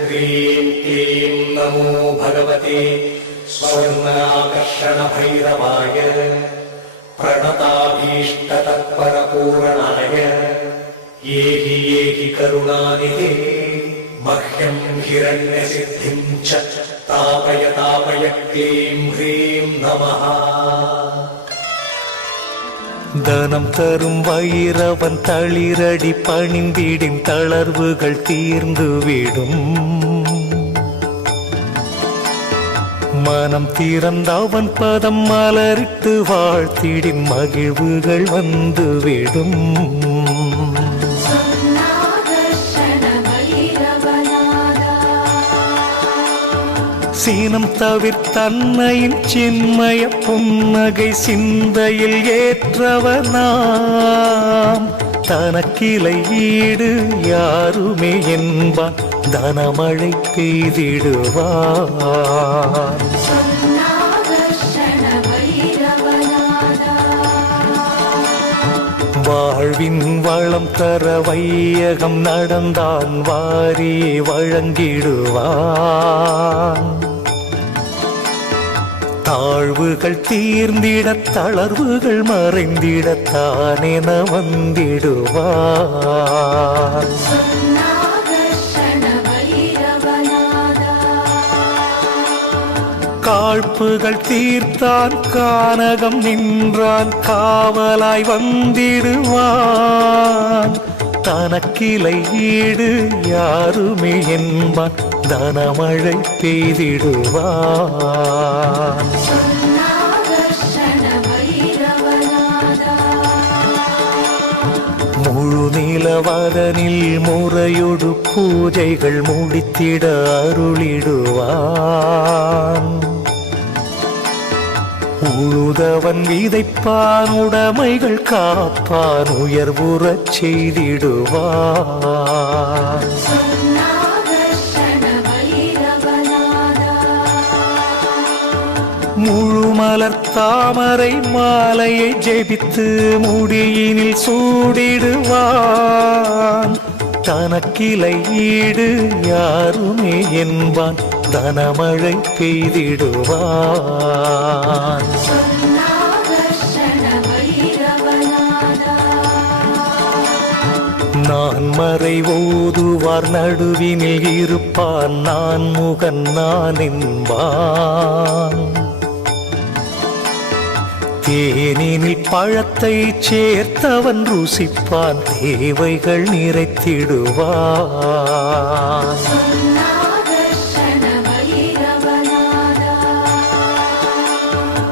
ह्रीं क्लीं नमो भगवते स्वर्णाकर्षणभैरवाय प्रणताभीष्टतत्परपूरणाय येहि करुणानिधे मह्यं हिरण्यसिद्धिं च तापय क्लीं ह्रीं नमः। தனம் தரும் வைரவன் தளிரடி பணிந்திடின் தளர்வுகள் தீர்ந்துவிடும். மனம் திறந்தவன் பதம் மலரிட்டு வாழ்த்திடின் மகிழ்வுகள் வந்துவிடும். சீனம் தவிர்த்தன்னையின் சின்மய புன்னகை சிந்தையில் ஏற்றவனாம். தனக்கிளை ஈடு யாருமே என்பான் தனமழை பெய்திடுவான். வாழ்வின் வளம் தர வையகம் நடந்தான் வாரியே வழங்கிடுவான். தாழ்வுகள் தீர்ந்திட தளர்வுகள் மறைந்திடத்தானென வந்திடுவான். காழ்ப்புகள் தீர்த்தான் கானகம் நின்றான் காவலாய் வந்திடுவான். தனக்கிளை ஈடு யாருமே என்பான் தனமழை பெய்திடுவான். முழு நிலவதனில் முறையொடு பூஜைகள் முடித்திட அருளிடுவான். உழுதவன் விதைப்பான் உடைமைகள் காப்பான் உயர்வுறச் செய்திடுவான். முழுமலர் தாமரை மாலையை ஜெபித்து முடியினில் சூடிடுவான். தனக்கிளை ஈடு யாருமே என்பான் தனமழை பெய்திடுவான். நான் மறை ஓதுவார் நடுவினில் இருப்பான் நான் முகன் நான் என்பான். தேனினில் பழத்தை சேர்த்தவன் ருசிப்பான் தேவைகள் நிறைத்திடுவான்.